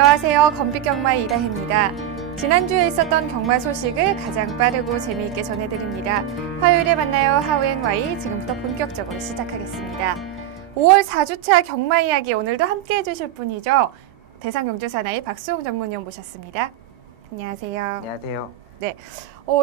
안녕하세요. 건빛경마의 이다혜입니다. 지난주에 있었던 경마 소식을 가장 빠르고 재미있게 전해드립니다. 화요일에 만나요. 하우앤와이 지금부터 본격적으로 시작하겠습니다. 5월 4주차 경마 이야기 오늘도 함께해 주실 분이죠. 대상경주사나이 박수홍 전문위원 모셨습니다. 안녕하세요. 안녕하세요. 네,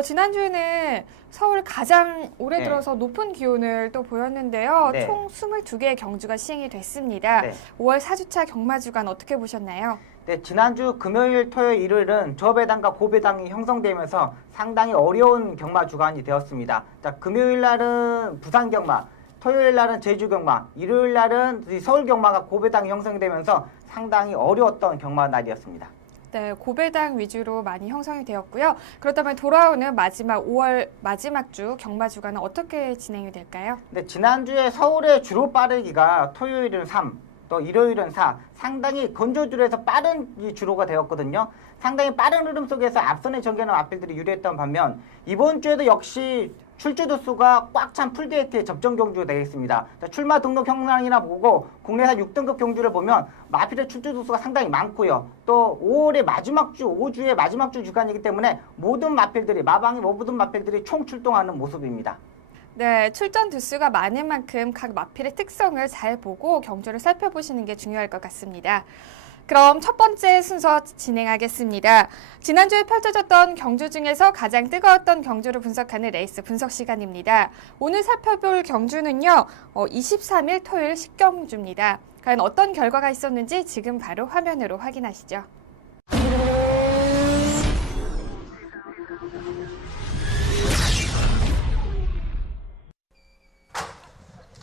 지난주에는 서울 가장 올해 들어서 높은 기온을 또 보였는데요. 네. 총 22개의 경주가 시행이 됐습니다. 네. 5월 4주차 경마주간 어떻게 보셨나요? 네, 지난주 금요일, 토요일, 일요일은 저배당과 고배당이 형성되면서 상당히 어려운 경마 주간이 되었습니다. 자, 금요일 날은 부산 경마, 토요일 날은 제주 경마, 일요일 날은 서울 경마가 고배당이 형성되면서 상당히 어려웠던 경마 날이었습니다. 네, 고배당 위주로 많이 형성이 되었고요. 그렇다면 돌아오는 마지막 5월 마지막 주 경마 주간은 어떻게 진행이 될까요? 네, 지난주에 서울의 주로 빠르기가 토요일은 3, 또 일요일은 4, 상당히 건조줄에서 빠른 주로가 되었거든요. 상당히 빠른 흐름 속에서 앞선에 전개하는 마필들이 유리했던 반면 이번 주에도 역시 출주 두수가 꽉 찬 풀게이트의 접전 경주가 되겠습니다. 자, 출마 등록 형량이나 보고 국내산 6등급 경주를 보면 마필의 출주 두수가 상당히 많고요. 또 5월의 마지막 주, 5주의 마지막 주 주간이기 때문에 모든 마필들이, 마방의 모든 마필들이 총 출동하는 모습입니다. 네, 출전 두수가 많은 만큼 각 마필의 특성을 잘 보고 경주를 살펴보시는 게 중요할 것 같습니다. 그럼 첫 번째 순서 진행하겠습니다. 지난주에 펼쳐졌던 경주 중에서 가장 뜨거웠던 경주를 분석하는 레이스 분석 시간입니다. 오늘 살펴볼 경주는요, 23일 토요일 10경주입니다. 과연 어떤 결과가 있었는지 지금 바로 화면으로 확인하시죠.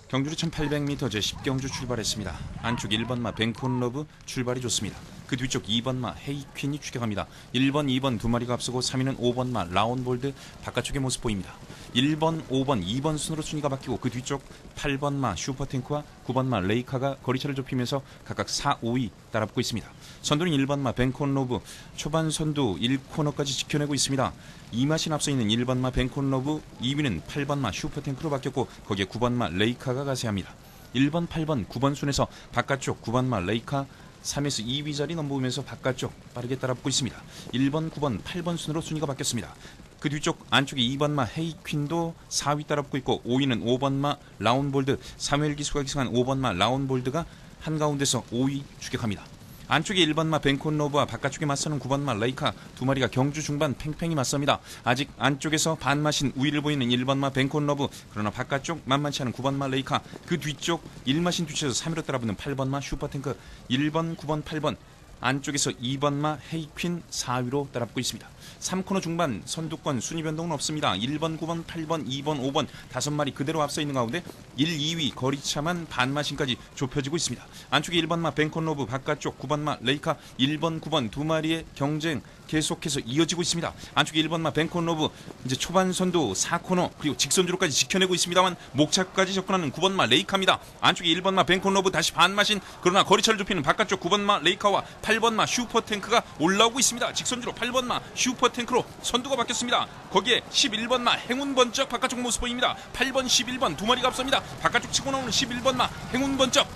경주리 1800m 제10경주 출발했습니다. 안쪽 1번마 뱅콘러브 출발이 좋습니다. 그 뒤쪽 2번마 헤이퀸이 추격합니다. 1번, 2번 두 마리가 앞서고 3위는 5번마 라온볼드 바깥쪽의 모습 보입니다. 1번, 5번, 2번 순으로 순위가 바뀌고 그 뒤쪽 8번마 슈퍼탱크와 9번마 레이카가 거리차를 좁히면서 각각 4, 5위 따라붙고 있습니다. 선두는 1번마 뱅콘러브 초반 선두 1코너까지 지켜내고 있습니다. 이마신 앞서 있는 1번마 뱅콘러브, 2위는 8번마 슈퍼탱크로 바뀌었고 거기에 9번마 레이카가 가세합니다. 1번, 8번, 9번 순에서 바깥쪽 9번마 레이카 3에서 2위 자리 넘보면서 바깥쪽 빠르게 따라붙고 있습니다. 1번, 9번, 8번 순으로 순위가 바뀌었습니다. 그 뒤쪽 안쪽에 2번마 헤이퀸도 4위 따라붙고 있고 5위는 5번마 라온볼드, 사무엘 기수가 기승한 5번마 라온볼드가 한가운데서 5위 추격합니다. 안쪽에 1번마 뱅콘로브와 바깥쪽에 맞서는 9번마 레이카 두 마리가 경주 중반 팽팽히 맞섭니다. 아직 안쪽에서 반마신 우위를 보이는 1번마 뱅콘로브, 그러나 바깥쪽 만만치 않은 9번마 레이카, 그 뒤쪽 1마신 뒤쳐서 3위로 따라붙는 8번마 슈퍼탱크, 1번, 9번, 8번 안쪽에서 2번마 헤이퀸 4위로 따라붙고 있습니다. 3코너 중반 선두권 순위 변동은 없습니다. 1번, 9번, 8번, 2번, 5번 5마리 그대로 앞서 있는 가운데 1, 2위 거리차만 반마신까지 좁혀지고 있습니다. 안쪽에 1번마 뱅콘로브, 바깥쪽 9번마 레이카, 1번, 9번 두 마리의 경쟁 계속해서 이어지고 있습니다. 안쪽에 1번마 뱅콘로브 이제 초반 선두 4코너 그리고 직선주로까지 지켜내고 있습니다만 목차까지 접근하는 9번마 레이카입니다. 안쪽에 1번마 뱅콘로브 다시 반마신, 그러나 거리차를 좁히는 바깥쪽 9번마 레이카와 8번마 슈퍼탱크가 올라오고 있습니다. 직선주로 8번마 슈퍼탱크로 선두가 바뀌었습니다. 거기에 11번마 행운번쩍 바깥쪽 모습 보입니다. 8번, 11번 두 마리가 앞섭니다. 바깥쪽 치고 나오는 11번마 행운번쩍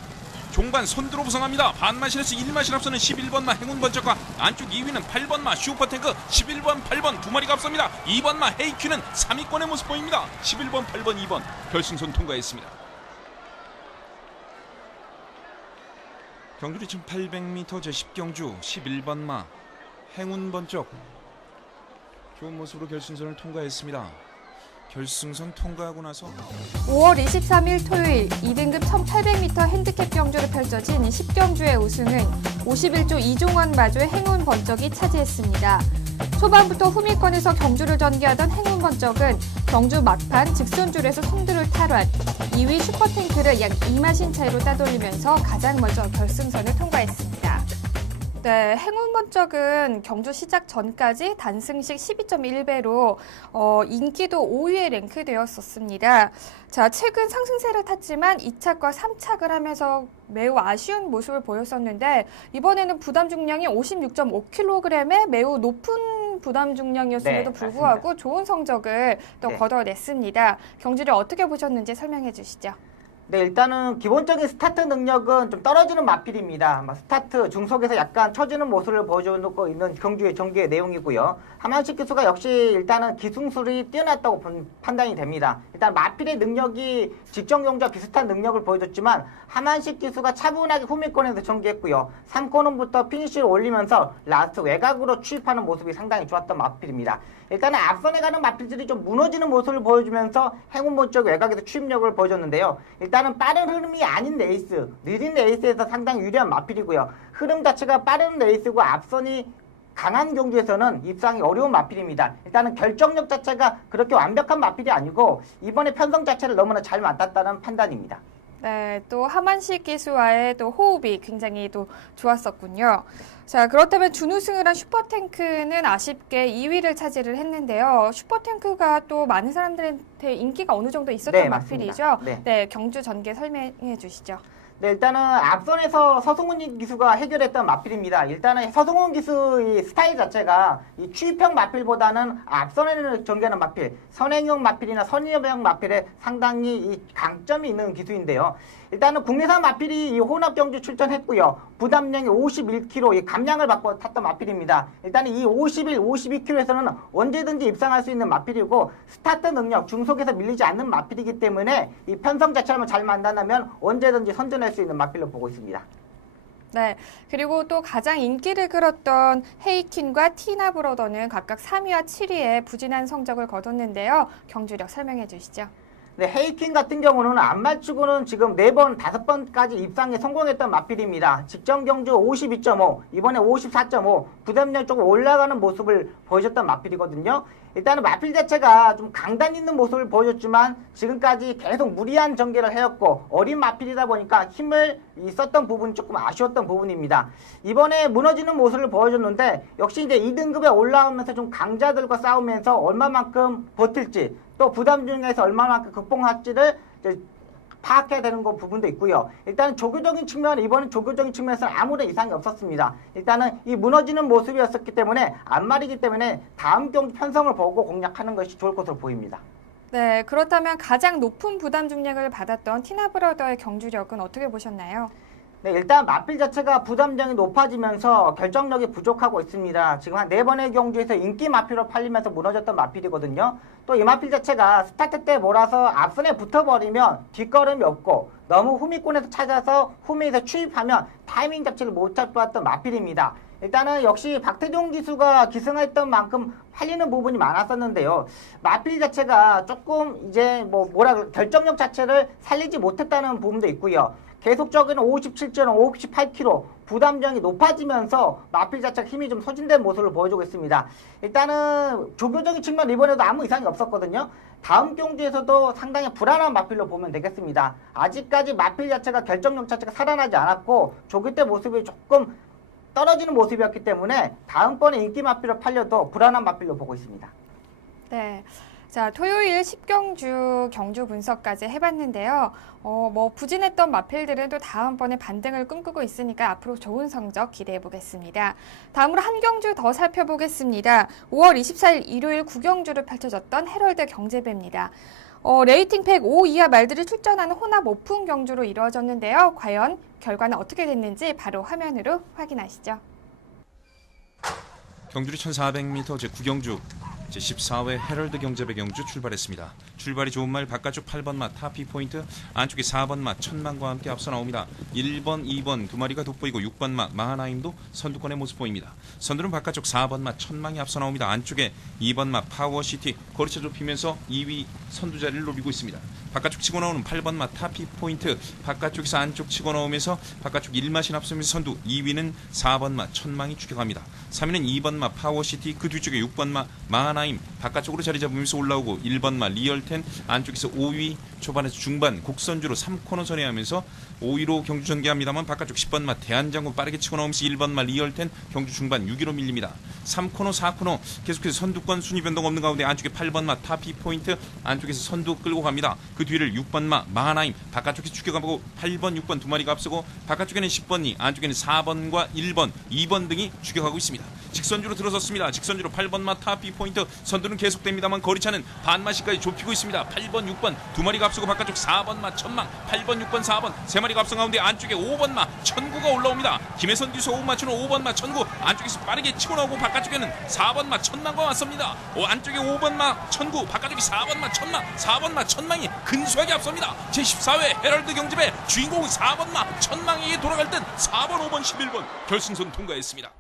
종반 선두로 부상합니다. 반마신에서 1마신 앞서는 11번마 행운번쩍과 안쪽 2위는 8번마 슈퍼탱크, 11번, 8번 두 마리가 앞섭니다. 2번마 헤이큐는 3위권의 모습 보입니다. 11번, 8번, 2번 결승선 통과했습니다. 경주리 1800m 제10경주 11번마 행운번쩍 좋은 모습으로 결승선을 통과했습니다. 결승선 통과하고 나서 5월 23일 토요일 2등급 1800m 핸디캡 경주로 펼쳐진 10경주의 우승은 51조 이종원 마조의 행운 번쩍이 차지했습니다. 초반부터 후미권에서 경주를 전개하던 행운 번쩍은 경주 막판 직선줄에서 선두를 탈환, 2위 슈퍼탱크를 약 2마신 차이로 따돌리면서 가장 먼저 결승선을 통과했습니다. 네, 행운 번쩍은 경주 시작 전까지 단승식 12.1배로 인기도 5위에 랭크되었었습니다. 자, 최근 상승세를 탔지만 2착과 3착을 하면서 매우 아쉬운 모습을 보였었는데 이번에는 부담 중량이 56.5kg의 매우 높은 부담 중량이었음에도 불구하고 맞습니다. 좋은 성적을 또 거둬냈습니다. 경주를 어떻게 보셨는지 설명해 주시죠. 네, 일단은 기본적인 스타트 능력은 좀 떨어지는 마필입니다. 스타트 중속에서 약간 처지는 모습을 보여주고 있는 경기의 내용이고요. 하만식 기수가 역시 일단은 기술술이 뛰어났다고 판단이 됩니다. 일단 마필의 능력이 직전 경주와 비슷한 능력을 보여줬지만 하만식 기수가 차분하게 후미권에서 전개했고요. 3코너부터 피니쉬를 올리면서 라스트 외곽으로 추입하는 모습이 상당히 좋았던 마필입니다. 일단은 앞선에 가는 마필들이 좀 무너지는 모습을 보여주면서 행운본 쪽 외곽에서 추입력을 보여줬는데요. 일단은 빠른 흐름이 아닌 레이스, 느린 레이스에서 상당히 유리한 마필이고요. 흐름 자체가 빠른 레이스고 앞선이 강한 경주에서는 입상이 어려운 마필입니다. 일단은 결정력 자체가 그렇게 완벽한 마필이 아니고 이번에 편성 자체를 너무나 잘 맞았다는 판단입니다. 네, 또 하만식 기수와의 또 호흡이 굉장히 또 좋았었군요. 자, 그렇다면 준우승을 한 슈퍼탱크는 아쉽게 2위를 차지를 했는데요. 슈퍼탱크가 또 많은 사람들한테 인기가 어느 정도 있었던 네, 마필이죠. 네. 네, 경주 전개 설명해 주시죠. 네, 일단은 앞선에서 서승훈 기수가 해결했던 마필입니다. 일단은 서승훈 기수의 스타일 자체가 이 추입형 마필보다는 앞선에는 전개하는 마필, 선행형 마필이나 선의형 마필에 상당히 이 강점이 있는 기수인데요. 일단은 국내산 마필이 이 혼합 경주 출전했고요. 부담량이 51kg, 이 감량을 받고 탔던 마필입니다. 일단은 이 51, 52kg에서는 언제든지 입상할 수 있는 마필이고 스타트 능력, 중속에서 밀리지 않는 마필이기 때문에 이 편성 자체를 잘 만나면 언제든지 선전할 수 있는 마필로 보고 있습니다. 네, 그리고 또 가장 인기를 끌었던 헤이킨과 티나 브로더는 각각 3위와 7위에 부진한 성적을 거뒀는데요. 경주력 설명해 주시죠. 네, 헤이킨 같은 경우는 안 맞추고는 지금 4번, 5번까지 입상에 성공했던 마필입니다. 직전 경주 52.5, 이번에 54.5, 부담력 조금 올라가는 모습을 보여줬던 마필이거든요. 일단은 마필 자체가 좀 강단 있는 모습을 보여줬지만 지금까지 계속 무리한 전개를 해왔고 어린 마필이다 보니까 힘을 썼던 부분이 조금 아쉬웠던 부분입니다. 이번에 무너지는 모습을 보여줬는데 역시 이제 2등급에 올라오면서 좀 강자들과 싸우면서 얼마만큼 버틸지 또 부담 중에서 얼마만큼 극복할지를 이제 파악해야 되는 부분도 있고요. 일단 조교적인 측면, 이번엔 조교적인 측면에서는 아무런 이상이 없었습니다. 일단은 이 무너지는 모습이었기 때문에 안말이기 때문에 다음 경기 편성을 보고 공략하는 것이 좋을 것으로 보입니다. 네, 그렇다면 가장 높은 부담 중량을 받았던 티나 브로더의 경주력은 어떻게 보셨나요? 네, 일단 마필 자체가 부담량이 높아지면서 결정력이 부족하고 있습니다. 지금 한 4번의 경주에서 인기 마필로 팔리면서 무너졌던 마필이거든요. 또 이 마필 자체가 스타트 때 몰아서 앞선에 붙어버리면 뒷걸음이 없고 너무 후미권에서 찾아서 후미에서 추입하면 타이밍 자체를 못 잡았던 마필입니다. 일단은 역시 박태종 기수가 기승했던 만큼 팔리는 부분이 많았었는데요. 마필 자체가 조금 이제 결정력 자체를 살리지 못했다는 부분도 있고요. 계속적인 57.5, 58kg 부담량이 높아지면서 마필 자체가 힘이 좀 소진된 모습을 보여주고 있습니다. 일단은 조교적인 측면 이번에도 아무 이상이 없었거든요. 다음 경주에서도 상당히 불안한 마필로 보면 되겠습니다. 아직까지 마필 자체가 결정력 자체가 살아나지 않았고 조교 때 모습이 조금 떨어지는 모습이었기 때문에 다음번에 인기 마필로 팔려도 불안한 마필로 보고 있습니다. 네. 자, 토요일 10경주 경주 분석까지 해봤는데요. 부진했던 마필들은 또 다음번에 반등을 꿈꾸고 있으니까 앞으로 좋은 성적 기대해 보겠습니다. 다음으로 한 경주 더 살펴보겠습니다. 5월 24일 일요일 9경주를 펼쳐졌던 헤럴드 경제배입니다. 레이팅 105 이하 말들이 출전하는 혼합 오픈 경주로 이루어졌는데요. 과연 결과는 어떻게 됐는지 바로 화면으로 확인하시죠. 경주리 1400m 제9경주 제14회 헤럴드 경제배 경주 출발했습니다. 출발이 좋은 말 바깥쪽 8번마 타피 포인트, 안쪽에 4번마 천만과 함께 앞서 나옵니다. 1번, 2번 두 마리가 돋보이고 6번마 마하나임도 선두권의 모습 보입니다. 선두는 바깥쪽 4번마 천망이 앞서 나옵니다. 안쪽에 2번마 파워시티 거리차 좁히면서 2위 선두 자리를 노리고 있습니다. 바깥쪽 치고 나오는 8번마 타피 포인트, 바깥쪽에서 안쪽 치고 나오면서 바깥쪽 1마신 앞서면서 선두, 2위는 4번마 천망이 추격합니다. 3위는 2번마 파워시티, 그 뒤쪽에 6번마 마하나임 바깥쪽으로 자리 잡으면서 올라오고 1번마 리얼텐 안쪽에서 5위 초반에서 중반 곡선주로 3코너 선회하면서 5위로 경주 전개합니다만 바깥쪽 10번마 대한장군 빠르게 치고 나오면서 1번마 리얼텐 경주 중반 6위로 밀립니다. 3코너 4코너 계속해서 선두권 순위 변동 없는 가운데 안쪽에 8번마 타피 포인트 안쪽에서 선두 끌고 갑니다. 그 뒤를 6번마 마하나임 바깥쪽에서 추격하고 8번 6번 두 마리가 앞서고 바깥쪽에는 10번이 안쪽에는 4번과 1번 2번 등이 추격하고 있습니다. 직선주로 들어섰습니다. 직선주로 8번 마 타피 포인트 선두는 계속됩니다만 거리차는 반마시까지 좁히고 있습니다. 8번, 6번 두 마리가 앞서고 바깥쪽 4번 마 천망, 8번, 6번, 4번 세 마리가 앞서 가운데 안쪽에 5번 마 천구가 올라옵니다. 김혜선 기수 5번 맞추는 5번 마 천구 안쪽에서 빠르게 치고 나오고 바깥쪽에는 4번 마 천망과 왔습니다. 안쪽에 5번 마 천구 바깥쪽에 4번 마 천망, 4번 마 천망이 근소하게 앞섭니다. 제14회 헤럴드 경집의 주인공은 4번 마 천망에게 돌아갈 듯 4번, 5번, 11번 결승선 통과했습니다.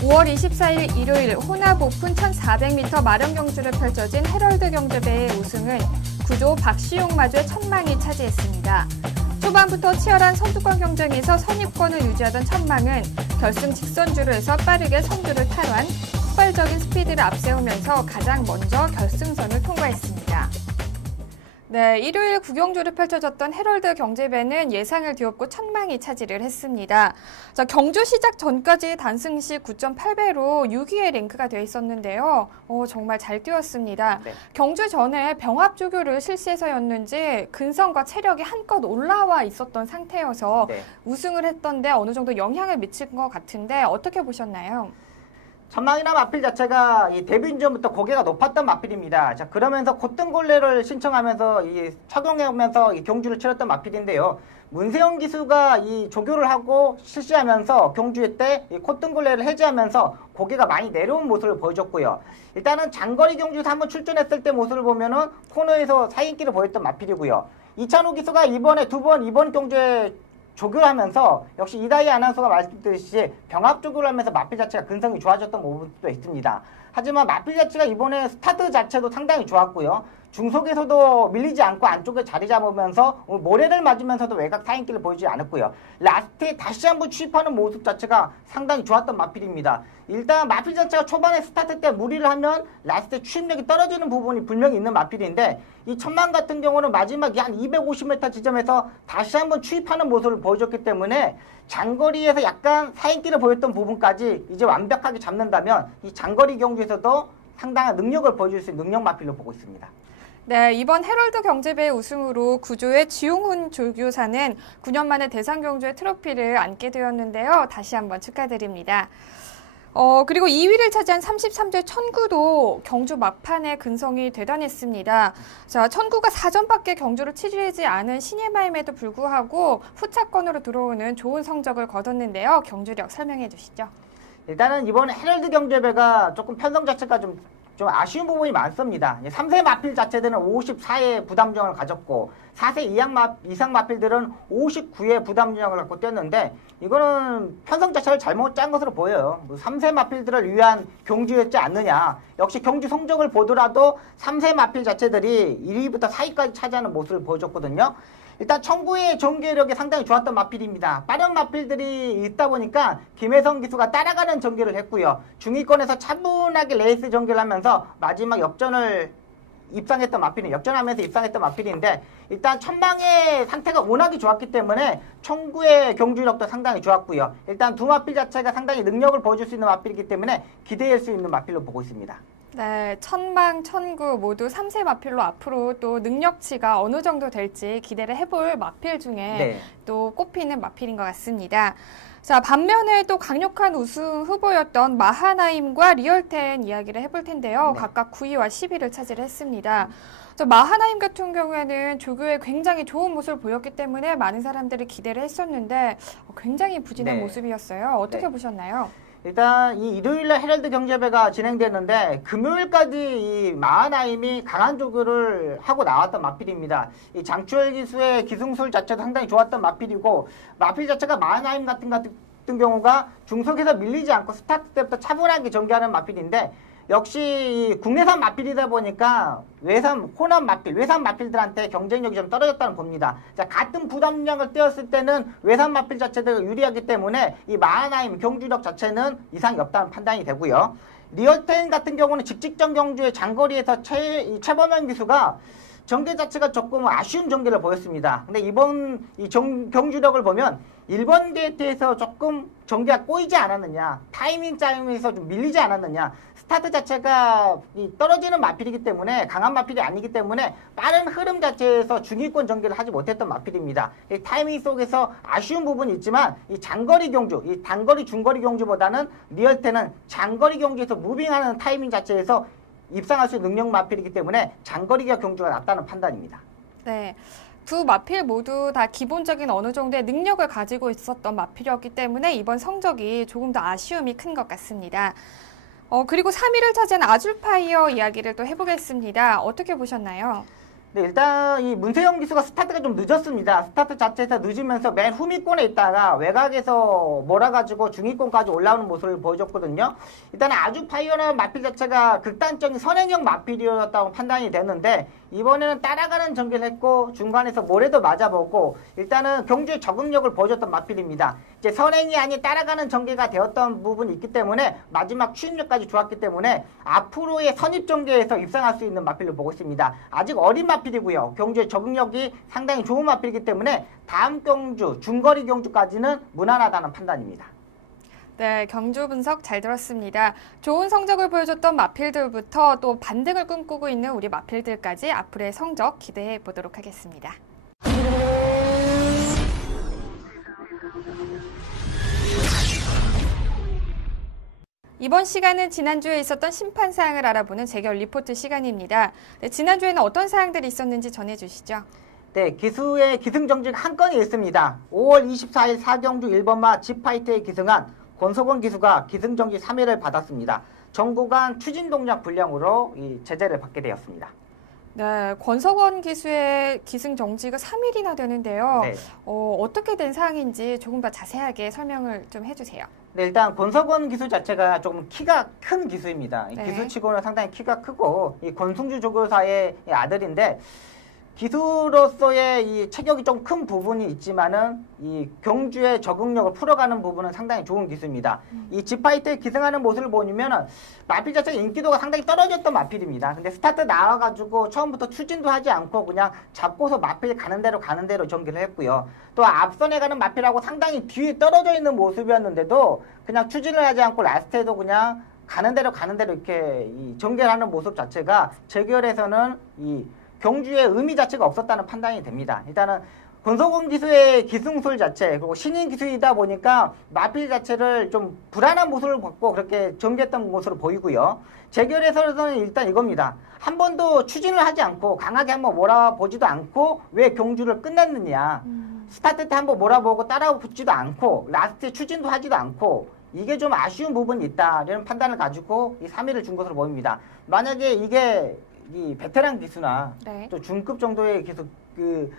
5월 24일 일요일 혼합 오픈 1400m 마련 경주를 펼쳐진 헤럴드 경주배의 우승은 구조 박시용 마주의 천망이 차지했습니다. 초반부터 치열한 선두권 경쟁에서 선입권을 유지하던 천망은 결승 직선주로 해서 빠르게 선두를 탈환, 폭발적인 스피드를 앞세우면서 가장 먼저 결승선을 통과했습니다. 네, 일요일 구경주를 펼쳐졌던 헤럴드 경제배는 예상을 뒤엎고 천망이 차지를 했습니다. 자, 경주 시작 전까지 단승시 9.8배로 6위에 랭크가 되어 있었는데요. 정말 잘 뛰었습니다. 네. 경주 전에 병합조교를 실시해서였는지 근성과 체력이 한껏 올라와 있었던 상태여서 네. 우승을 했던데 어느 정도 영향을 미친 것 같은데 어떻게 보셨나요? 천망이나 마필 자체가 이 데뷔 전부터 고개가 높았던 마필입니다. 자, 그러면서 콧등골레를 신청하면서 착용하면서 이 경주를 치렀던 마필인데요. 문세영 기수가 이 조교를 하고 실시하면서 경주 때 이 콧등골레를 해제하면서 고개가 많이 내려온 모습을 보여줬고요. 일단은 장거리 경주에서 한번 출전했을 때 모습을 보면은 코너에서 사인기를 보였던 마필이고요. 이찬호 기수가 이번에 이번 경주에 조교를 하면서 역시 이다희 아나운서가 말씀드렸듯이 병합 조교를 하면서 마필 자체가 근성이 좋아졌던 모습도 있습니다. 하지만 마필 자체가 이번에 스타트 자체도 상당히 좋았고요. 중속에서도 밀리지 않고 안쪽에 자리 잡으면서 모래를 맞으면서도 외곽 사인기를 보이지 않았고요. 라스트에 다시 한번 추입하는 모습 자체가 상당히 좋았던 마필입니다. 일단 마필 자체가 초반에 스타트 때 무리를 하면 라스트에 추입력이 떨어지는 부분이 분명히 있는 마필인데 이 천망 같은 경우는 마지막에 한 250m 지점에서 다시 한번 추입하는 모습을 보여줬기 때문에 장거리에서 약간 사인기를 보였던 부분까지 이제 완벽하게 잡는다면 이 장거리 경주에서도 상당한 능력을 보여줄 수 있는 능력 마필로 보고 있습니다. 네, 이번 헤럴드 경제배 우승으로 구조의 지용훈 조교사는 9년 만에 대상경주의 트로피를 안게 되었는데요. 다시 한번 축하드립니다. 그리고 2위를 차지한 33대 천구도 경주 막판에 근성이 대단했습니다. 자, 천구가 4전밖에 경주를 치르지 않은 신의 마임에도 불구하고 후차권으로 들어오는 좋은 성적을 거뒀는데요. 경주력 설명해 주시죠. 일단은 이번 헤럴드 경제배가 조금 편성 자체가 좀 아쉬운 부분이 많습니다. 3세 마필 자체들은 54의 부담정을 가졌고 4세 이상 마필들은 59의 부담정을 갖고 뛰었는데 이거는 편성 자체를 잘못 짠 것으로 보여요. 3세 마필들을 위한 경주였지 않느냐. 역시 경주 성적을 보더라도 3세 마필 자체들이 1위부터 4위까지 차지하는 모습을 보여줬거든요. 일단 청구의 전개력이 상당히 좋았던 마필입니다. 빠른 마필들이 있다 보니까 김혜성 기수가 따라가는 전개를 했고요. 중위권에서 차분하게 레이스 전개를 하면서 마지막 역전을 역전하면서 입상했던 마필인데 일단 천망의 상태가 워낙에 좋았기 때문에 청구의 경주력도 상당히 좋았고요. 일단 두 마필 자체가 상당히 능력을 보여줄 수 있는 마필이기 때문에 기대할 수 있는 마필로 보고 있습니다. 네, 천망, 천구 모두 3세 마필로 앞으로 또 능력치가 어느 정도 될지 기대를 해볼 마필 중에 네. 또 꼽히는 마필인 것 같습니다. 자, 반면에 또 강력한 우승 후보였던 마하나임과 리얼텐 이야기를 해볼 텐데요. 네. 각각 9위와 10위를 차지를 했습니다. 마하나임 같은 경우에는 조교에 굉장히 좋은 모습을 보였기 때문에 많은 사람들이 기대를 했었는데 굉장히 부진한 네. 모습이었어요. 어떻게 네. 보셨나요? 일단 이 일요일날 헤럴드 경제배가 진행됐는데 금요일까지 이 마하나임이 강한 조교를 하고 나왔던 마필입니다. 이 장추열 기수의 기승술 자체도 상당히 좋았던 마필이고 마필 자체가 마하나임 같은 경우가 중속에서 밀리지 않고 스타트 때부터 차분하게 전개하는 마필인데 역시 국내산 마필이다 보니까 호남 마필, 외산 마필들한테 경쟁력이 좀 떨어졌다는 봅니다. 자, 같은 부담량을 떼었을 때는 외산 마필 자체가 유리하기 때문에 이 마하나임 경주력 자체는 이상이 없다는 판단이 되고요. 리얼텐 같은 경우는 직직전 경주의 장거리에서 최범현 기수가 전개 자체가 조금 아쉬운 전개를 보였습니다. 근데 이번 경주력을 보면 1번 게이트에서 조금 전개가 꼬이지 않았느냐, 타이밍 짜임에서 좀 밀리지 않았느냐, 스타트 자체가 떨어지는 마필이기 때문에, 강한 마필이 아니기 때문에 빠른 흐름 자체에서 중위권 전개를 하지 못했던 마필입니다. 이 타이밍 속에서 아쉬운 부분이 있지만 이 장거리 경주, 이 단거리 중거리 경주보다는 리얼테는 장거리 경주에서 무빙하는 타이밍 자체에서 입상할 수 있는 능력 마필이기 때문에 장거리가 경주가 낫다는 판단입니다. 네. 두 마필 모두 다 기본적인 어느 정도의 능력을 가지고 있었던 마필이었기 때문에 이번 성적이 조금 더 아쉬움이 큰 것 같습니다. 그리고 3위를 차지한 아줄파이어 이야기를 또 해보겠습니다. 어떻게 보셨나요? 네, 일단 이 문세영 기수가 스타트가 좀 늦었습니다. 스타트 자체에서 늦으면서 맨 후미권에 있다가 외곽에서 몰아가지고 중위권까지 올라오는 모습을 보여줬거든요. 일단 아주 파이어는 마필 자체가 극단적인 선행형 마필이었다고 판단이 됐는데 이번에는 따라가는 전개를 했고 중간에서 모래도 맞아보고 일단은 경주의 적응력을 보여줬던 마필입니다. 이제 선행이 아닌 따라가는 전개가 되었던 부분이 있기 때문에 마지막 추입력까지 좋았기 때문에 앞으로의 선입 전개에서 입상할 수 있는 마필로 보고 있습니다. 아직 어린 마필이고요. 경주의 적응력이 상당히 좋은 마필이기 때문에 다음 경주, 중거리 경주까지는 무난하다는 판단입니다. 네, 경주 분석 잘 들었습니다. 좋은 성적을 보여줬던 마필들부터 또 반등을 꿈꾸고 있는 우리 마필들까지 앞으로의 성적 기대해 보도록 하겠습니다. 이번 시간은 지난주에 있었던 심판 사항을 알아보는 재결 리포트 시간입니다. 네, 지난주에는 어떤 사항들이 있었는지 전해주시죠. 네, 기수의 기승정지가 한 건이 있습니다. 5월 24일 4경주 1번마 G파이트에 기승한 권석원 기수가 기승정지 3회를 받았습니다. 정구간 추진동작 불량으로 제재를 받게 되었습니다. 네, 권석원 기수의 기승 정지가 3일이나 되는데요. 네. 어떻게 된 사항인지 조금 더 자세하게 설명을 좀 해주세요. 네, 일단 권석원 기수 자체가 조금 키가 큰 기수입니다. 네. 기수치고는 상당히 키가 크고 이 권승주 조교사의 아들인데 기수로서의 이 체격이 좀 큰 부분이 있지만은 이 경주의 적응력을 풀어가는 부분은 상당히 좋은 기수입니다. 이 G파이트에 기승하는 모습을 보면은 마필 자체가 인기도가 상당히 떨어졌던 마필입니다. 근데 스타트 나와가지고 처음부터 추진도 하지 않고 그냥 잡고서 마필 가는 대로 전개를 했고요. 또 앞선에 가는 마필하고 상당히 뒤에 떨어져 있는 모습이었는데도 그냥 추진을 하지 않고 라스트에도 그냥 가는 대로 이렇게 전개를 하는 모습 자체가 재결에서는 이 경주의 의미 자체가 없었다는 판단이 됩니다. 일단은 권석원 기수의 기승술 자체 그리고 신인 기수이다 보니까 마필 자체를 좀 불안한 모습을 갖고 그렇게 전개했던 것으로 보이고요. 재결에서는 일단 이겁니다. 한 번도 추진을 하지 않고 강하게 한번 몰아보지도 않고 왜 경주를 끝냈느냐. 스타트 때 한번 몰아보고 따라붙지도 않고 라스트에 추진도 하지도 않고 이게 좀 아쉬운 부분이 있다라는 판단을 가지고 이 3위를 준 것으로 보입니다. 만약에 이게 이 베테랑 기수나 네. 또 중급 정도의 기수,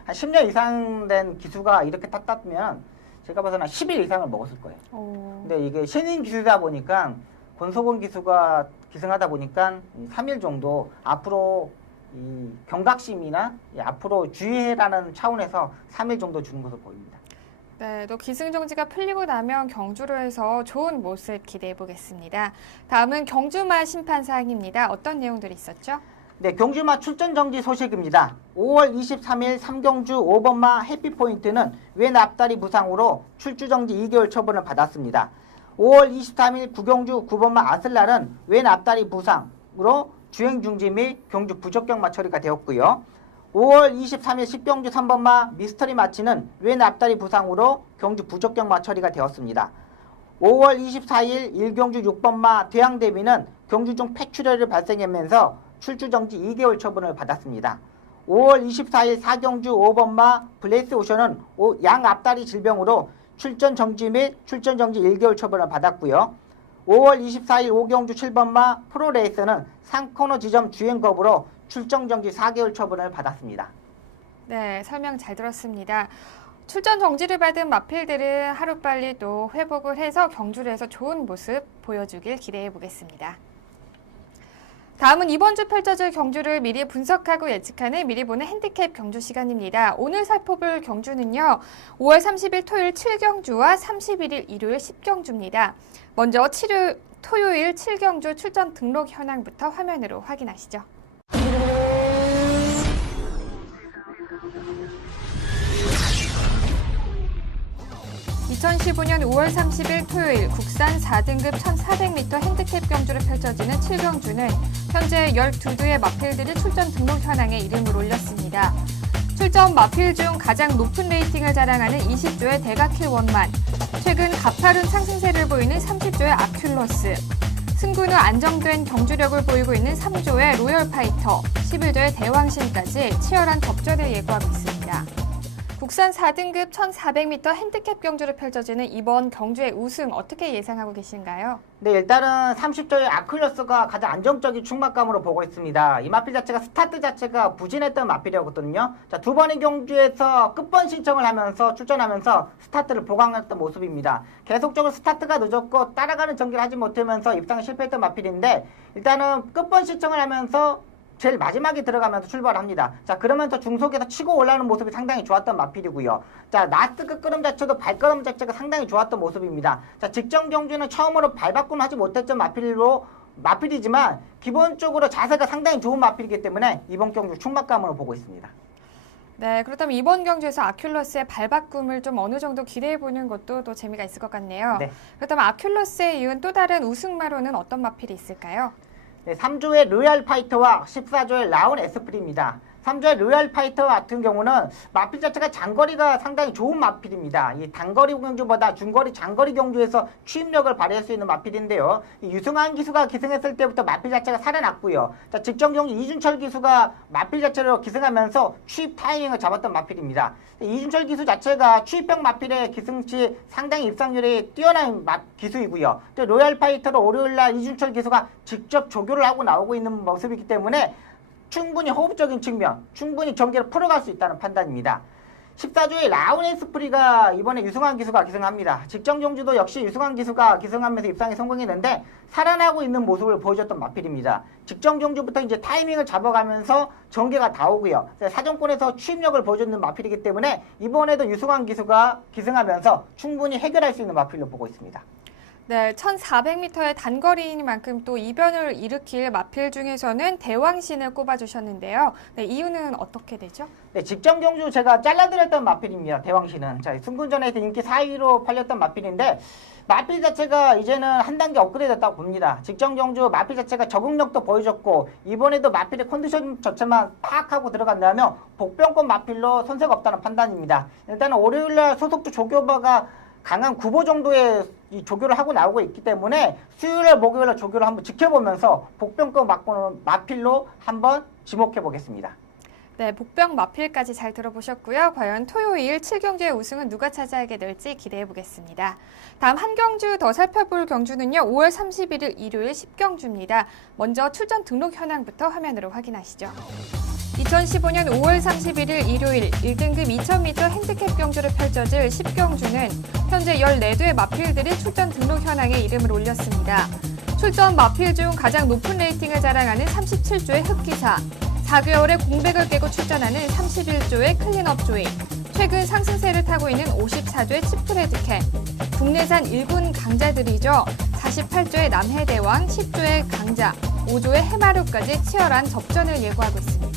한 10년 이상 된 기수가 이렇게 탔다면 제가 봐서는 한 10일 이상을 먹었을 거예요. 근데 이게 신인 기수다 보니까 권석원 기수가 기승하다 보니까 3일 정도 앞으로 이 경각심이나 앞으로 주의해라는 차원에서 3일 정도 주는 것으로 보입니다. 네, 또 기승정지가 풀리고 나면 경주로에서 좋은 모습 기대해 보겠습니다. 다음은 경주마 심판 사항입니다. 어떤 내용들이 있었죠? 네, 경주마 출전 정지 소식입니다. 5월 23일 3경주 5번마 해피포인트는 왼 앞다리 부상으로 출주 정지 2개월 처분을 받았습니다. 5월 23일 9경주 9번마 아슬랄은 왼 앞다리 부상으로 주행 중지 및 경주 부적격마 처리가 되었고요. 5월 23일 10경주 3번마 미스터리 마치는 왼 앞다리 부상으로 경주 부적격마 처리가 되었습니다. 5월 24일 1경주 6번마 대항대비는 경주 중 폐출혈을 발생하면서 출주정지 2개월 처분을 받았습니다. 5월 24일 4경주 5번마 블레이스 오션은 양 앞다리 질병으로 출전정지 및 출전정지 1개월 처분을 받았고요. 5월 24일 5경주 7번마 프로레이스는 상코너 지점 주행거부로 출전정지 4개월 처분을 받았습니다. 네, 설명 잘 들었습니다. 출전 정지를 받은 마필들은 하루빨리 또 회복을 해서 경주에서 좋은 모습 보여주길 기대해 보겠습니다. 다음은 이번 주 펼쳐질 경주를 미리 분석하고 예측하는 미리 보는 핸디캡 경주 시간입니다. 오늘 살펴볼 경주는요. 5월 30일 토요일 7경주와 31일 일요일 10경주입니다. 먼저 토요일 7경주 출전 등록 현황부터 화면으로 확인하시죠. 2015년 5월 30일 토요일 국산 4등급 1400m 핸디캡 경주를 펼쳐지는 7경주는 현재 12두의 마필들이 출전 등록 현황에 이름을 올렸습니다. 출전 마필 중 가장 높은 레이팅을 자랑하는 20조의 대각힐 원만, 최근 가파른 상승세를 보이는 30조의 아큘러스, 승군 후 안정된 경주력을 보이고 있는 3조의 로열 파이터, 11조의 대왕신까지 치열한 접전을 예고하고 있습니다. 국산 4등급 1400m 핸디캡 경주를 펼쳐지는 이번 경주의 우승 어떻게 예상하고 계신가요? 네, 일단은 30조의 아큘러스가 가장 안정적인 충막감으로 보고 있습니다. 이 마필 자체가 스타트 자체가 부진했던 마필이었거든요. 자, 두 번의 경주에서 끝번 신청을 하면서 출전하면서 스타트를 보강했던 모습입니다. 계속적으로 스타트가 늦었고 따라가는 전개를 하지 못하면서 입상에 실패했던 마필인데 일단은 끝번 신청을 하면서 제일 마지막에 들어가면서 출발합니다. 자, 그러면서 중속에서 치고 올라오는 모습이 상당히 좋았던 마필이고요. 자, 라스트 끝걸음 자체도 발걸음 자체가 상당히 좋았던 모습입니다. 자, 직전 경주는 처음으로 발바꿈 하지 못했던 마필이지만 기본적으로 자세가 상당히 좋은 마필이기 때문에 이번 경주 충막감으로 보고 있습니다. 네, 그렇다면 이번 경주에서 아큘러스의 발바꿈을 좀 어느 정도 기대해보는 것도 또 재미가 있을 것 같네요. 네. 그렇다면 아큘러스에 이은 또 다른 우승마로는 어떤 마필이 있을까요? 네, 3조의 로얄 파이터와 14조의 라운 에스프리입니다. 3조의 로얄 파이터 같은 경우는 마필 자체가 장거리가 상당히 좋은 마필입니다. 이 단거리 경주보다 중거리, 장거리 경주에서 추임력을 발휘할 수 있는 마필인데요. 이 유승환 기수가 기승했을 때부터 마필 자체가 살아났고요. 자, 직전 경주 이준철 기수가 마필 자체로 기승하면서 추입 타이밍을 잡았던 마필입니다. 이준철 기수 자체가 추입형 마필의 기승 시 상당히 입상률이 뛰어난 기수이고요. 또 로얄 파이터로 월요일날 이준철 기수가 직접 조교를 하고 나오고 있는 모습이기 때문에 충분히 호흡적인 측면, 충분히 경기를 풀어갈 수 있다는 판단입니다. 14조의 라운 에스프리가 이번에 유승환 기수가 기승합니다. 직전 경주도 역시 유승환 기수가 기승하면서 입상에 성공했는데 살아나고 있는 모습을 보여줬던 마필입니다. 직전 경주부터 이제 타이밍을 잡아가면서 전개가 나오고요. 사정권에서 추임력을 보여주는 마필이기 때문에 이번에도 유승환 기수가 기승하면서 충분히 해결할 수 있는 마필로 보고 있습니다. 네, 1400m의 단거리이니만큼 또 이변을 일으킬 마필 중에서는 대왕신을 꼽아주셨는데요. 네, 이유는 어떻게 되죠? 네, 직전 경주 제가 잘라드렸던 마필입니다. 대왕신은. 자, 승군전에서 인기 4위로 팔렸던 마필인데 마필 자체가 이제는 한 단계 업그레이드 됐다고 봅니다. 직전 경주 마필 자체가 적응력도 보여줬고 이번에도 마필의 컨디션 자체만 파악하고 들어간다면 복병권 마필로 손색 없다는 판단입니다. 일단은 월요일날 소속주 조교바가 강한 9보 정도의 이 조교를 하고 나오고 있기 때문에 수요일날 목요일날 조교를 한번 지켜보면서 복병권 마필로 한번 지목해 보겠습니다. 네, 복병 마필까지 잘 들어보셨고요. 과연 토요일 7경주의 우승은 누가 차지하게 될지 기대해 보겠습니다. 다음 한 경주 더 살펴볼 경주는요. 5월 31일 일요일 10경주입니다. 먼저 출전 등록 현황부터 화면으로 확인하시죠. 2015년 5월 31일 일요일 1등급 2000m 핸디캡 경주를 펼쳐질 10경주는 현재 14두의 마필들이 출전 등록 현황에 이름을 올렸습니다. 출전 마필 중 가장 높은 레이팅을 자랑하는 37조의 흑기사, 4개월의 공백을 깨고 출전하는 31조의 클린업 조이, 최근 상승세를 타고 있는 54조의 치프레드캠, 국내산 1군 강자들이죠. 48조의 남해대왕, 10조의 강자, 5조의 해마루까지 치열한 접전을 예고하고 있습니다.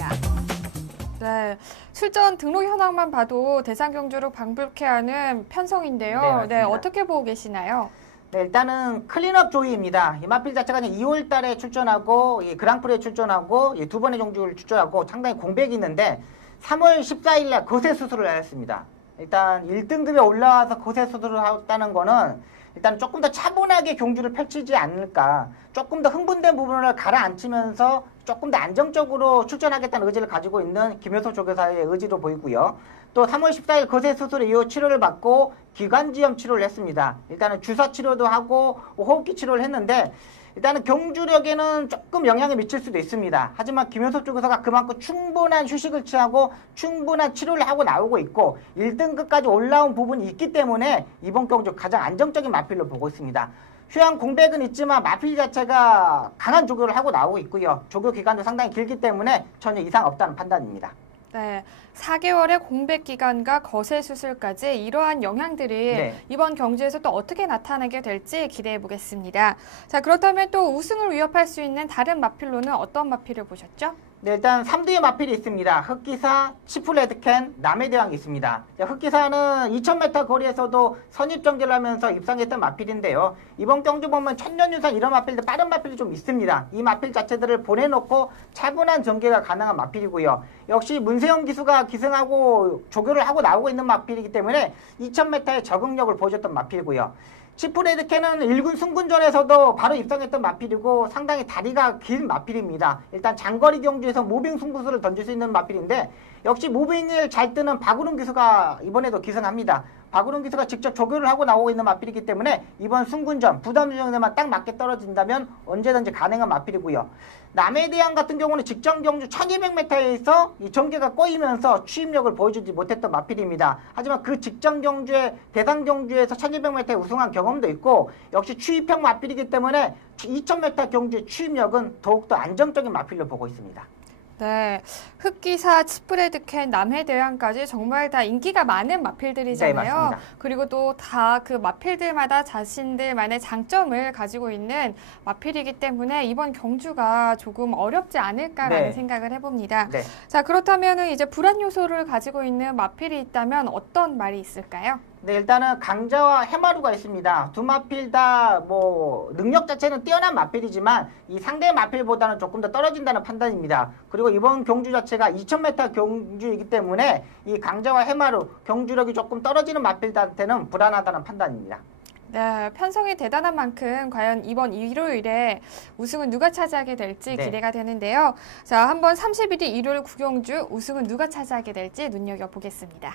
네, 출전 등록 현황만 봐도 대상 경주로 방불케 하는 편성인데요. 네, 어떻게 보고 계시나요? 네, 일단은 클린업 조이입니다. 이 마필 자체가 2월 달에 출전하고 이 그랑프리에 출전하고 두 번의 종주를 출전하고 상당히 공백이 있는데 3월 14일 날 거세 수술을 하였습니다. 일단 1등급에 올라와서 거세 수술을 했다는 거는 일단 조금 더 차분하게 경주를 펼치지 않을까, 조금 더 흥분된 부분을 가라앉히면서 조금 더 안정적으로 출전하겠다는 의지를 가지고 있는 김효소 조교사의 의지로 보이고요. 또 3월 14일 거세 수술 이후 치료를 받고 기관지염 치료를 했습니다. 일단은 주사 치료도 하고 호흡기 치료를 했는데 일단은 경주력에는 조금 영향을 미칠 수도 있습니다. 하지만 김효소 조교사가 그만큼 충분한 휴식을 취하고 충분한 치료를 하고 나오고 있고 1등급까지 올라온 부분이 있기 때문에 이번 경주 가장 안정적인 마필로 보고 있습니다. 휴양 공백은 있지만 마필 자체가 강한 조교를 하고 나오고 있고요. 조교 기간도 상당히 길기 때문에 전혀 이상 없다는 판단입니다. 네, 4개월의 공백 기간과 거세 수술까지 이러한 영향들이 네. 이번 경주에서 또 어떻게 나타나게 될지 기대해 보겠습니다. 자, 그렇다면 또 우승을 위협할 수 있는 다른 마필로는 어떤 마필을 보셨죠? 네, 일단 3두의 마필이 있습니다. 흑기사, 치프레드캔, 남해대왕이 있습니다. 자, 흑기사는 2000m 거리에서도 선입정제를 하면서 입상했던 마필인데요. 이번 경주 보면 천년유산 이런 마필들, 빠른 마필이 좀 있습니다. 이 마필 자체들을 보내놓고 차분한 전개가 가능한 마필이고요. 역시 문세영 기수가 기승하고 조교를 하고 나오고 있는 마필이기 때문에 2000m의 적응력을 보여줬던 마필이고요. 치프레드캔은 1군 승군전에서도 바로 입성했던 마필이고 상당히 다리가 긴 마필입니다. 일단 장거리 경주에서 무빙 승부수를 던질 수 있는 마필인데 역시 무빙을 잘 뜨는 박우름 기수가 이번에도 기승합니다. 박우름 기수가 직접 조교를 하고 나오고 있는 마필이기 때문에 이번 승군전, 부담주정에만 딱 맞게 떨어진다면 언제든지 가능한 마필이고요. 남해대왕 같은 경우는 직전 경주 1200m에서 이 전개가 꼬이면서 추임력을 보여주지 못했던 마필입니다. 하지만 그 직전 경주에 대상 경주에서 1200m에 우승한 경험도 있고 역시 추입형 마필이기 때문에 2000m 경주의 추임력은 더욱더 안정적인 마필로 보고 있습니다. 네, 흑기사, 치프레드캔, 남해대왕까지 정말 다 인기가 많은 마필들이잖아요. 네, 맞습니다. 그리고 또 다 그 마필들마다 자신들만의 장점을 가지고 있는 마필이기 때문에 이번 경주가 조금 어렵지 않을까라는 네. 생각을 해봅니다. 네. 자, 그렇다면 이제 불안 요소를 가지고 있는 마필이 있다면 어떤 말이 있을까요? 네, 일단은 강자와 해마루가 있습니다. 두 마필 다 뭐 능력 자체는 뛰어난 마필이지만 이 상대 마필보다는 조금 더 떨어진다는 판단입니다. 그리고 이번 경주 자체가 2000m 경주이기 때문에 이 강자와 해마루 경주력이 조금 떨어지는 마필들한테는 불안하다는 판단입니다. 네, 편성이 대단한 만큼 과연 이번 일요일에 우승은 누가 차지하게 될지 네. 기대가 되는데요. 자, 한번 31일 일요일 구경주 우승은 누가 차지하게 될지 눈여겨보겠습니다.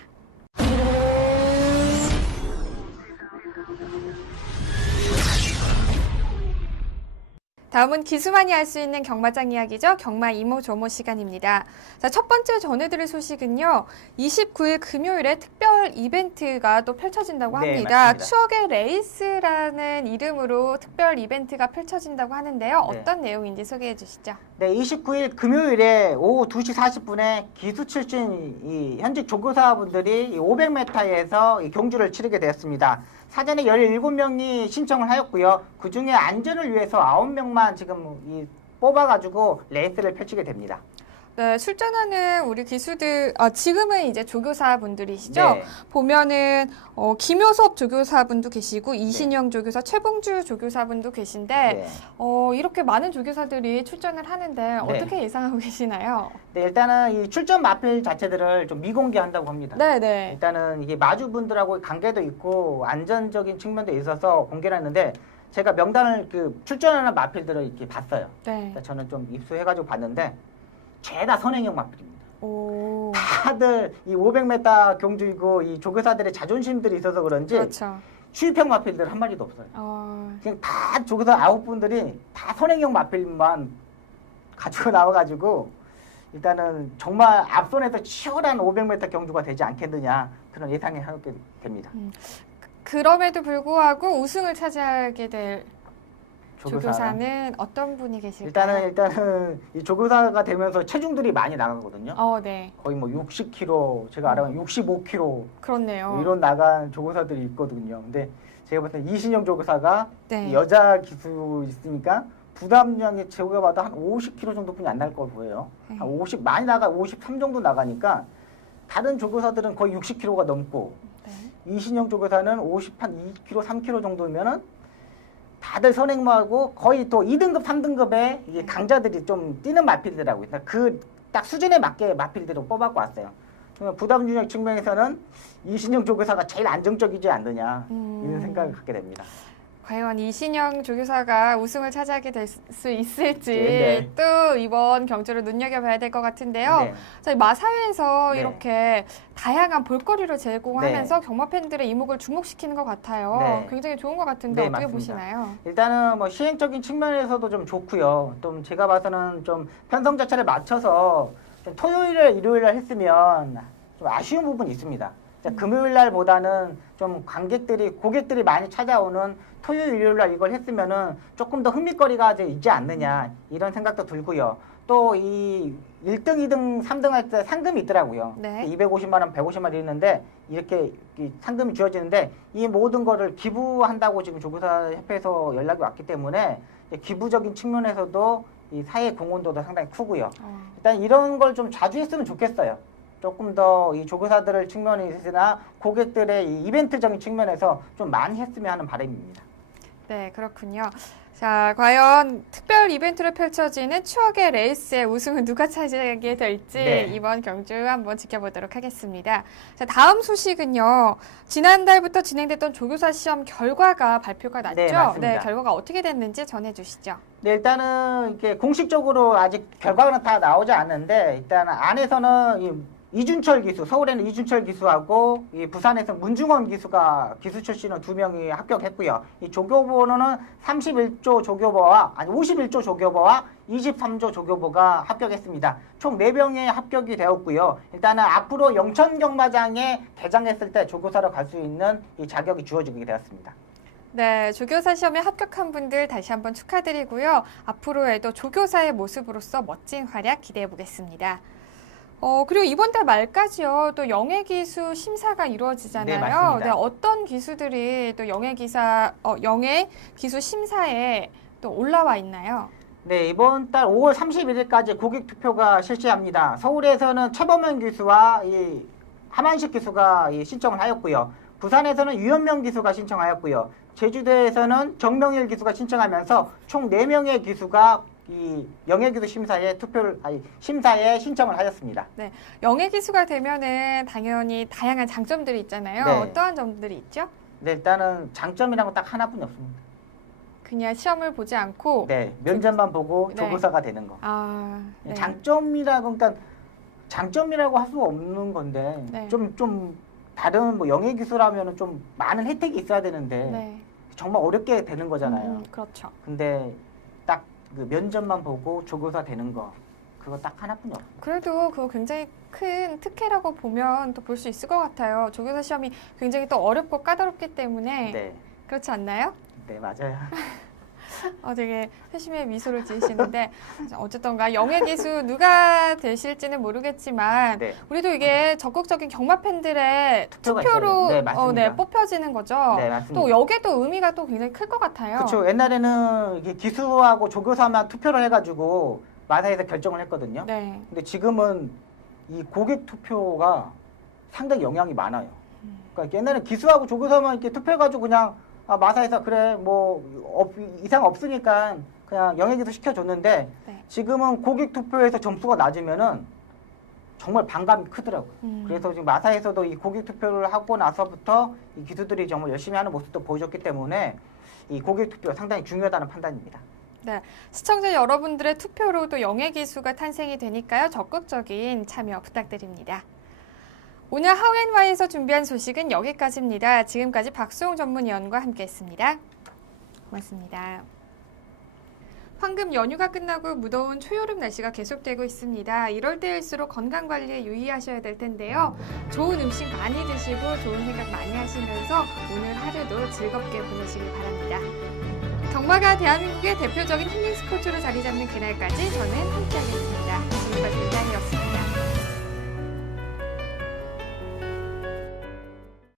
다음은 기수만이 알 수 있는 경마장 이야기죠. 경마 이모 조모 시간입니다. 자, 첫 번째 전해드릴 소식은요. 29일 금요일에 특별 이벤트가 또 펼쳐진다고 네, 합니다. 맞습니다. 추억의 레이스라는 이름으로 특별 이벤트가 펼쳐진다고 하는데요. 네. 어떤 내용인지 소개해 주시죠. 네, 29일 금요일에 오후 2시 40분에 기수 출신 이 현직 조교사분들이 500m에서 경주를 치르게 되었습니다. 사전에 17명이 신청을 하였고요. 그 중에 안전을 위해서 9명만 지금 뽑아가지고 레이스를 펼치게 됩니다. 네, 출전하는 우리 기수들, 지금은 이제 조교사분들이시죠? 네. 보면은, 김효섭 조교사분도 계시고, 이신영 조교사, 최봉주 조교사분도 계신데, 네. 이렇게 많은 조교사들이 출전을 하는데, 어떻게 예상하고 계시나요? 네, 일단은 이 출전 마필 자체들을 좀 미공개한다고 합니다. 네네. 일단은 이게 마주분들하고 관계도 있고 안전적인 측면도 있어서 공개를 했는데 제가 명단을 출전하는 마필들을 이렇게 봤어요. 네. 그러니까 저는 좀 입수해가지고 봤는데 죄다 선행형 마필입니다. 오. 다들 이 500m 경주이고 이 조교사들의 자존심들이 있어서 그런지 그렇죠. 추입형 마필들 한 마리도 없어요. 그냥 다 조교사 9분들이 다 선행형 마필만 가지고 나와가지고 일단은 정말 앞선에서 치열한 500m 경주가 되지 않겠느냐 그런 예상을 하게 됩니다. 그럼에도 불구하고 우승을 차지하게 될 조교사는 어떤 분이 계실까요? 일단은 이 조교사가 되면서 체중들이 많이 나가거든요. 네. 거의 뭐 60kg, 제가 알아보면 65kg 그렇네요. 이런 나간 조교사들이 있거든요. 근데 제가 봤을 때 이신영 조교사가 네. 여자 기수 있으니까 부담량이 제가 봐도 한 50kg 정도뿐이 안 날 걸 보여요. 네. 한 50 많이 나가 53 정도 나가니까 다른 조교사들은 거의 60kg가 넘고 네. 이신영 조교사는 한 2kg, 3kg 정도면은 다들 선행마하고 거의 또 2등급, 3등급의 이게 강자들이 좀 뛰는 마필들하고 있다. 그 딱 수준에 맞게 마필들을 뽑아갖고 왔어요. 그러면 부담 중력 측면에서는 이신영 조교사가 제일 안정적이지 않느냐 이런 생각을 갖게 됩니다. 과연 이신영 조교사가 우승을 차지하게 될 수 있을지 네. 또 이번 경주를 눈여겨봐야 될 것 같은데요. 네. 저희 마사회에서 네. 이렇게 다양한 볼거리를 제공하면서 네. 경마 팬들의 이목을 주목시키는 것 같아요. 네. 굉장히 좋은 것 같은데 네, 어떻게 맞습니다. 보시나요? 일단은 뭐 시행적인 측면에서도 좀 좋고요. 좀 제가 봐서는 좀 편성 자체를 맞춰서 좀 토요일에 일요일날 했으면 좀 아쉬운 부분이 있습니다. 금요일 날보다는 좀 고객들이 많이 찾아오는 토요일 일요일 날 이걸 했으면은 조금 더 흥미거리가 이제 있지 않느냐 이런 생각도 들고요. 또 이 1등, 2등, 3등 할 때 상금이 있더라고요. 네. 250만 원, 150만 원 있는데 이렇게 이 상금이 주어지는데 이 모든 거를 기부한다고 지금 조교사협회에서 연락이 왔기 때문에 기부적인 측면에서도 이 사회 공헌도도 상당히 크고요. 일단 이런 걸 좀 자주 했으면 좋겠어요. 조금 더 이 조교사들을 측면이 있으나 고객들의 이 이벤트적인 측면에서 좀 많이 했으면 하는 바람입니다. 네, 그렇군요. 자, 과연 특별 이벤트로 펼쳐지는 추억의 레이스의 우승은 누가 차지하게 될지 네. 이번 경주 한번 지켜보도록 하겠습니다. 자, 다음 소식은요. 지난달부터 진행됐던 조교사 시험 결과가 발표가 났죠? 네, 맞습니다. 결과가 어떻게 됐는지 전해주시죠. 네, 일단은 이게 공식적으로 아직 결과는 다 나오지 않는데 일단 안에서는 이 이준철 기수, 서울에는 이준철 기수하고 이 부산에서 문중원 기수가 기수 출신은 2명이 합격했고요. 이 조교보는 31조 조교보와 51조 조교보와 23조 조교보가 합격했습니다. 총 4명의 합격이 되었고요. 일단은 앞으로 영천 경마장에 개장했을 때 조교사로 갈 수 있는 이 자격이 주어지게 되었습니다. 네, 조교사 시험에 합격한 분들 다시 한번 축하드리고요. 앞으로에도 조교사의 모습으로서 멋진 활약 기대해 보겠습니다. 그리고 이번 달 말까지요, 또 영예기수 심사가 이루어지잖아요. 네, 맞습니다. 어떤 기수들이 또 영예기수 심사에 또 올라와 있나요? 네, 이번 달 5월 31일까지 고객 투표가 실시합니다. 서울에서는 최범현 기수와 이 하만식 기수가 신청을 하였고요. 부산에서는 유현명 기수가 신청하였고요. 제주도에서는 정명일 기수가 신청하면서 총 4명의 기수가 이 영예기수 심사에 신청을 하였습니다. 네, 영예기수가 되면은 당연히 다양한 장점들이 있잖아요. 네. 어떠한 점들이 있죠? 네, 일단은 장점이라고 딱 하나뿐이 없습니다. 그냥 시험을 보지 않고 네, 면접만 보고 네. 조교사가 되는 거. 네. 그러니까 장점이라고 할 수 없는 건데 네. 좀 다른 뭐 영예기수라면은 좀 많은 혜택이 있어야 되는데 네. 정말 어렵게 되는 거잖아요. 그렇죠. 근데 딱 그 면접만 보고 조교사 되는 거 그거 딱 하나뿐이 없어요. 그래도 그거 굉장히 큰 특혜라고 보면 또 볼 수 있을 것 같아요. 조교사 시험이 굉장히 또 어렵고 까다롭기 때문에 네, 그렇지 않나요? 네 맞아요. 되게 회심의 미소를 지으시는데 어쨌든가 영예기수 누가 되실지는 모르겠지만 네. 우리도 이게 적극적인 경마 팬들의 투표가 투표로 있어요. 네, 맞습니다. 뽑혀지는 거죠. 네, 맞습니다. 또 여기에도 의미가 또 굉장히 클 것 같아요. 그렇죠. 옛날에는 이게 기수하고 조교사만 투표를 해가지고 마사에서 결정을 했거든요. 네. 근데 지금은 이 고객 투표가 상당히 영향이 많아요. 그러니까 옛날에 기수하고 조교사만 이렇게 투표해가지고 그냥 마사에서 그래 뭐 이상 없으니까 그냥 영예기수 시켜줬는데 네. 지금은 고객 투표에서 점수가 낮으면은 정말 반감이 크더라고요. 그래서 지금 마사에서도 이 고객 투표를 하고 나서부터 이 기수들이 정말 열심히 하는 모습도 보여줬기 때문에 이 고객 투표가 상당히 중요하다는 판단입니다. 네, 시청자 여러분들의 투표로 또 영예기수가 탄생이 되니까요. 적극적인 참여 부탁드립니다. 오늘 하우앤와이에서 준비한 소식은 여기까지입니다. 지금까지 박수홍 전문위원과 함께했습니다. 고맙습니다. 황금 연휴가 끝나고 무더운 초여름 날씨가 계속되고 있습니다. 이럴 때일수록 건강관리에 유의하셔야 될 텐데요. 좋은 음식 많이 드시고 좋은 생각 많이 하시면서 오늘 하루도 즐겁게 보내시길 바랍니다. 경마가 대한민국의 대표적인 힐링 스포츠로 자리 잡는 그날까지 저는 함께하겠습니다. 지금까지 이단이었습니다.